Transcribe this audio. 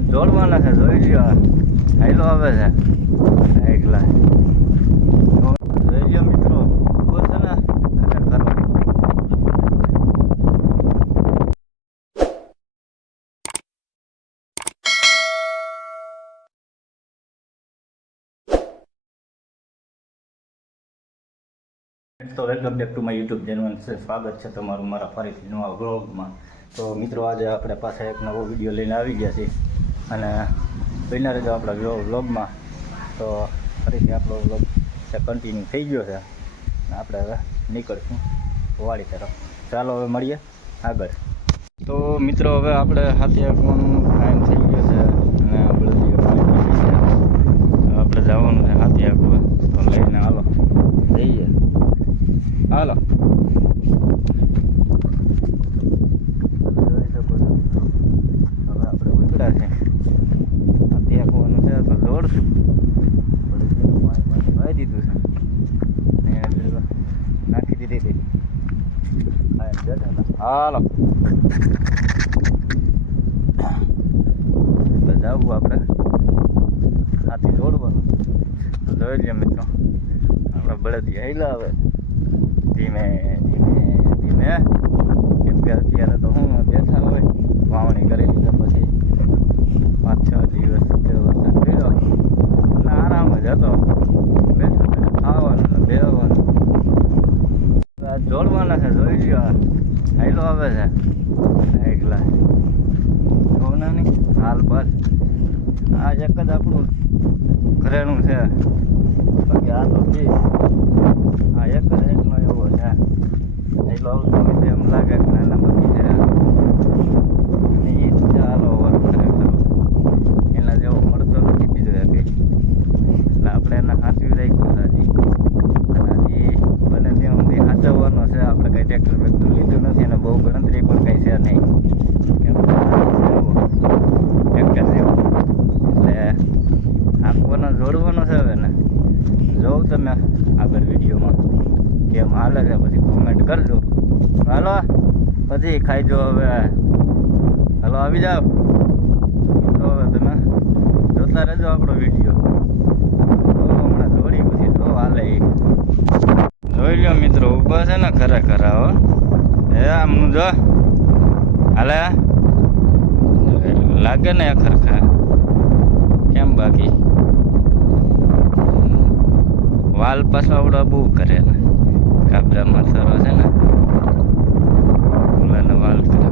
જોડવાના છે, જોઈ લ્યો. હાઈલો આવે છે એકલા. જોઈ લ્યો મિત્રો, ઉભો છે ને ખરેખર. તો welcome back to my YouTube channel છે. સ્વાગત છે તમારું મારા ફરીથી નવા વ્લોગમાં. તો મિત્રો આજે આપણે પાસે એક નવો વિડીયો લઈને આવી ગયા છીએ અને બન્યા રહેજો આપણા વ્લોગમાં. તો ફરીથી આપણો વ્લોગ છે કન્ટિન્યુ થઈ ગયો છે અને આપણે હવે નીકળશું વાડી તરફ. ચાલો હવે મળીએ આગળ. તો મિત્રો હવે આપણે હાથી આપવાનું ટાઈમ થઈ ગયો છે અને આપણે જવાનું છે હાથી આપવા. તો લઈને હાલો જઈએ. હાલો, જોઈ શકો છો મિત્રો. હવે આપણે ઉપડ્યા છે હાથી આપવાનું છે તો જોડશું. પાણી વાઈ દીધું છે ને નાખી દીધી હતી. હાલો તો જવું આપણે હાથી જોડવાનું. તો જોઈ લઈએ મિત્રો, આપણે બળદી આવેલા આવે ધીમે ધીમે ધીમે, કેમ કે અત્યારે તો હું બેઠા હોય વાવણી કરેલી છે. પછી 5-6 દિવસ વરસાદ પડ્યો અને આરામ જ હતો. બેઠા બેઠા ખાવાનું ને બેહવાનું. જોડવાના છે, જોઈ લ્યો. હાઈલો આવે છે એકલા. જોવું ના નહીં હાલ બસ. આ એક જ આપણું ઘરેણું છે. બાકી આ તો આ એક જ એટલો એવો છે. એટલો આવતો હોય તો એમ લાગે કે નાના બાકી છે અને એ જ ચાલો વાર ખરેખર એના જેવો મળતો નથી બીજો એક. એટલે આપણે એને સાચવી રાખ્યું છે હજી. અને હજી બને ત્યાં સુધી સાચવવાનો છે. આપણે કંઈ ટ્રેક્ટર બેક્ટર લીધું નથી અને બહુ ગણતરી પણ કંઈ છે નહીં. ટ્રેક્ટર જેવું એટલે આપવાનો જોડવાનો છે હવે ને. જોઉં તમે આગળ વિડીયોમાં કેમ હાલે છે, પછી કોમેન્ટ કરજો. હાલો પછી ખાઈજો હવે. હાલો આવી જાઓ મિત્રો. હવે તમે જોતા રહેજો આપણો વિડીયો. હમણાં જોડી પછી જો હાલે એ જોઈ લ્યો મિત્રો. ઊભા છે ને ખરેખર. હો એ આમનું જો હાલે લાગે ને ખરખા કેમ. બાકી વાલ પાછો આવડો બહુ કરે ને. કાબરામાં સરો છે ને ઓલાને વાલ કરે.